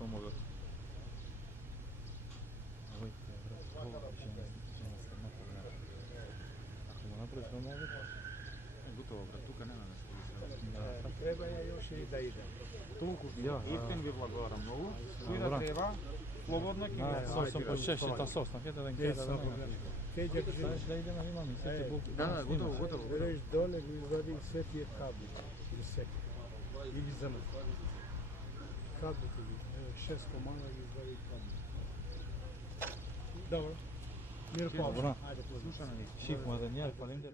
помогат. Ой, ako mu napraviš normalno, Готово, брат, тука нема нещо. da, Treba ja još i da idem. Толку Ja, Ифтен ви благодарам многу. Што и Добра. да треба, слободно ќе na, ме sosom počešće ta sos, na kjeta da Gdje kjeta sam da pogledao? Keđak Znaš da idemo, imam i sve te bulke. Да, да, готово, готово. Береш доле, ви извади sve tije kabli. Ili seke. I ги замък. Каблите ги. 6 команда ги извади кабли. Dobro. Mirko, Dobro. ajde, pozdrav. Слушаме. Šif, mada njer, pa limder.